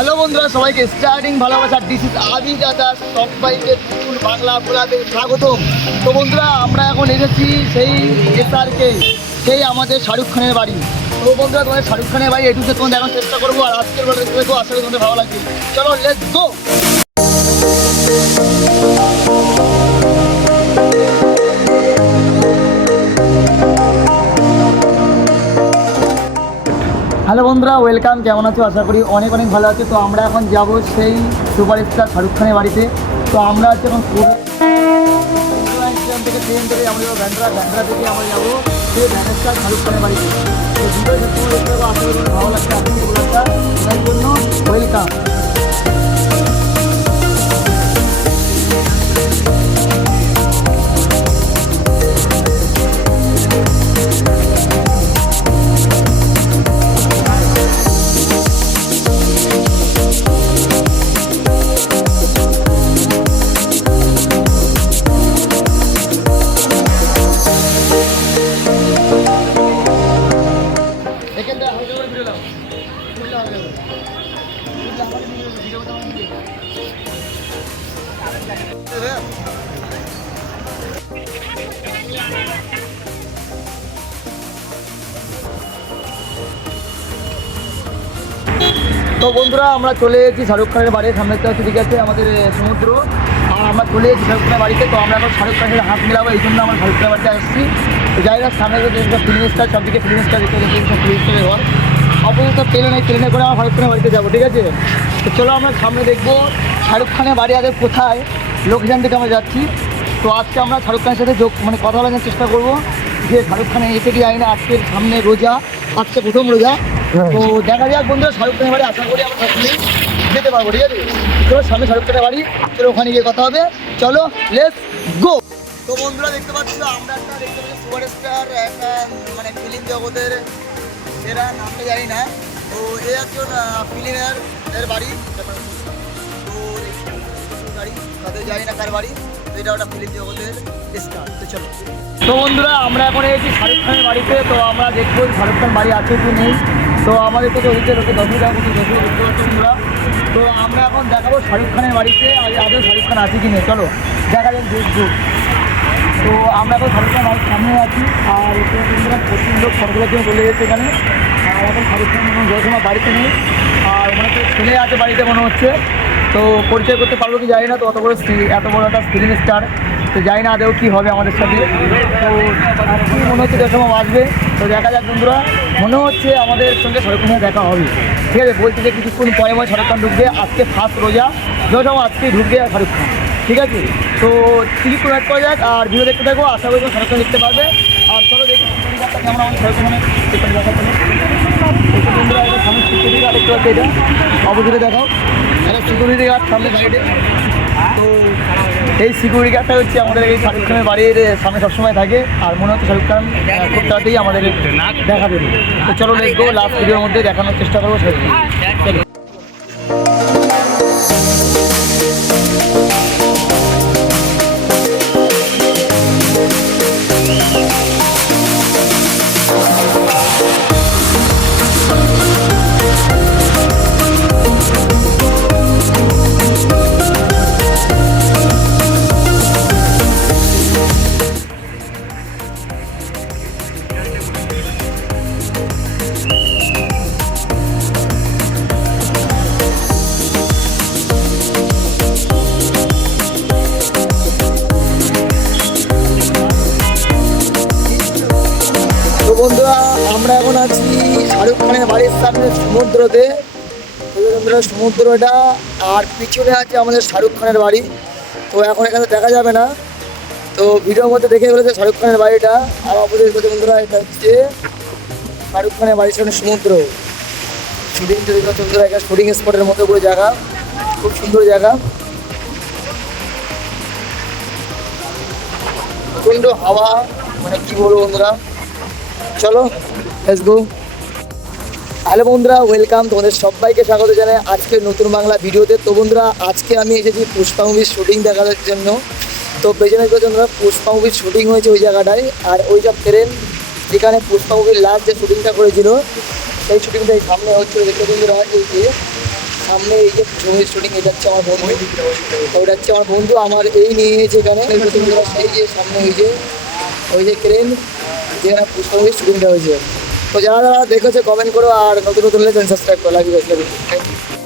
Hello বন্ধুরা, সবাইকে starting ভালোবাসা দিস ইজ আদি দাদা, সবাইকে ফুল বাংলা বোলাতে স্বাগত তো বন্ধুরা, আমরা এখন এসেছি সেই এসআরকে সেই আমাদের শাহরুখ খানের বাড়ি। তো বন্ধুরা, তোমাদের শাহরুখ খানের বাড়ি এটুকু তোমাদের এখন চেষ্টা করব, আর আজকের বেলা দেখব আশা করি তোমাদের ভালো লাগবে। চলো লেটস গো হ্যালো বন্ধুরা, ওয়েলকাম। কেমন আছো? আশা করি অনেক অনেক ভালো আছে। তো আমরা এখন যাব সেই সুপারস্টার শাহরুখ খানের বাড়িতে। তো আমরা হচ্ছে এখন থেকে ট্রেন থেকে আমরা যাব ব্যান্ড্রা ব্যান্ড্রা থেকে আমরা যাব সেই ব্যান্ডার শাহরুখ খানের বাড়িতে তো আশা ভালো লাগছে আজকে ব্লগটা জন্য ওয়েলকাম। তো বন্ধুরা, আমরা চলে এসেছি শাহরুখ খানের বাড়ির সামনে দিকে আছে আমাদের সমুদ্র। আর আমরা চলে এসেছি শাহরুখ খানের বাড়িতে, তো আমরা এখন শাহরুখ খানের হাত মিলাবো, এই জন্য আমরা শাহরুখ খানের বাড়িতে আসছি। তো যাই হোক, সামনে যে ফিল্ম স্টার সবদিকে ফিল্ম স্টার দেখতে সব ফিল্ম স্টারের ঘর অপোজিট প্লেনে নেই প্লেনে করে আমরা শাহরুখ খানের বাড়িতে যাব, ঠিক আছে? তো চলো আমরা সামনে দেখব শাহরুখ খানের বাড়ি আগে কোথায়। লোকেশন থেকে আমরা যাচ্ছি। তো আজকে আমরা শাহরুখ খানের সাথে যোগ মানে কথা বলার চেষ্টা করব। যে শাহরুখ খানের এসে কি যায় না আজকের সামনে রোজা আজকে প্রথম রোজা। তো দেখা যাক বন্ধুরা শাহরুখ খানের বাড়ি আশা করি আমরা সকলেই যেতে পারব ঠিক আছে? তো সামনে শাহরুখ খানের বাড়ি তো ওখানে গিয়ে কথা হবে। চলো লেস গো তো বন্ধুরা দেখতে পাচ্ছি আমরা একটা দেখতে পাচ্ছি সুপার স্টার একটা মানে ফিল্ম জগতের সেরা নামটা জানি না। তো এ একজন ফিল্মের এর বাড়ি। তো তো তো বন্ধুরা, আমরা এখন এসেছি শাহরুখ খানের বাড়িতে, তো আমরা দেখব শাহরুখ খান বাড়ি আছে কি নেই। তো আমাদের থেকে ওদিকে লোকে পাচ্ছি বন্ধুরা। তো আমরা এখন দেখাবো শাহরুখ খানের বাড়িতে আদৌ শাহরুখ খান আছে কি নেই। চলো, দেখা যাক, দেখব। তো আমরা এখন শাহরুখ খান বাড়ির সামনে আছি, আর এখানে বন্ধুরা, প্রচুর লোক ফটোগুলোর জন্য চলে গেছে এখানে। আর এখন শাহরুখ খান যতসময় বাড়িতে নেই। আর মনে হচ্ছে ছেলে আছে বাড়িতে, মনে হচ্ছে। তো পরিচয় করতে পারব কি জানি না, তো অত বড় এত বড় একটা ফিল্ম স্টার তো জানি না আদেও কী হবে আমাদের সাথে। তো মনে হচ্ছে যতসময় আসবে, তো দেখা যাক বন্ধুরা, মনে হচ্ছে আমাদের সঙ্গে খানের দেখা হবে। ঠিক আছে, বলছে যে কিছুক্ষণ পরে হয় শাহরুখ খান ঢুকবে, আজকে ফার্স্ট রোজা যতসময় আজকে ঢুকবে শাহরুখ খান ঠিক আছে, তো টিকিট প্রোভাইড করা যাক, আর ভিডিও দেখতে থাকব আশা করি শাহরুখ খান দেখতে পারবে। আর চলো দেখি গার্ডটা কেমন আমাদের দেখা চলো বন্ধুরা এটা সামনে সিকিউরিটি গার্ড দেখতে পাচ্ছি এটা অপোজিটে দেখাও। এটা সিকিউরিটি গার্ড সামনে সাইডে। তো এই সিকিউরিটি গার্ডটা হচ্ছে আমাদের এই শাহরুখ খানের বাড়ির সামনে সবসময় থাকে। আর মনে হচ্ছে শাহরুখ খান খুব তাড়াতাড়ি আমাদের দেখা দেবে তো চলো দেখব লাস্ট ভিডিওর মধ্যে দেখানোর চেষ্টা করব শাহরুখ বন্ধুরা, আমরা এখন আছি শাহরুখ খানের বাড়ির সামনে সমুদ্রতে সমুদ্রটা, আর পিছনে আছে আমাদের শাহরুখ খানের বাড়ি। তো এখন এখানে দেখা যাবে না। তো ভিডিওর মধ্যে দেখে ফেলেছে শাহরুখ খানের বাড়িটা। আর অপোজিট করতে বন্ধুরা, এটা হচ্ছে শাহরুখ খানের বাড়ির সামনে সমুদ্র। শুটিং যদি করছে বন্ধুরা, একটা শুটিং স্পটের মতো করে জায়গা। খুব সুন্দর জায়গা। প্রচণ্ড হাওয়া মানে কি বলব বন্ধুরা? চলো লেটস গো হ্যালো বন্ধুরা ওয়েলকাম তোমাদের সবাইকে স্বাগত জানাই আজকে নতুন বাংলা ভিডিওতে। তো বন্ধুরা, আজকে আমি এসেছি পুষ্পা মুভির শুটিং দেখার জন্য। তো পেছনে বন্ধুরা, পুষ্পা মুভির শুটিং হয়েছে ওই জায়গাটায়। আর ওই সব ট্রেন যেখানে পুষ্পা মুভির লাস্ট যে শুটিংটা করেছিল, সেই শুটিংটা এই সামনে হচ্ছে দেখতে বন্ধুরা, এই যে সামনে এই যে ছবি শুটিং এটা হচ্ছে আমার বন্ধু। ওটা হচ্ছে আমার বন্ধু, আমার এই নিয়ে এখানে। এই যে সামনে ওই যে ওই যে ক্রেন যেখানে ছবি শুটিংটা হয়েছে তো যারা যারা দেখেছে কমেন্ট করো আর নতুন নতুন হলে সাবস্ক্রাইব করো। লাগবে থ্যাংক ইউ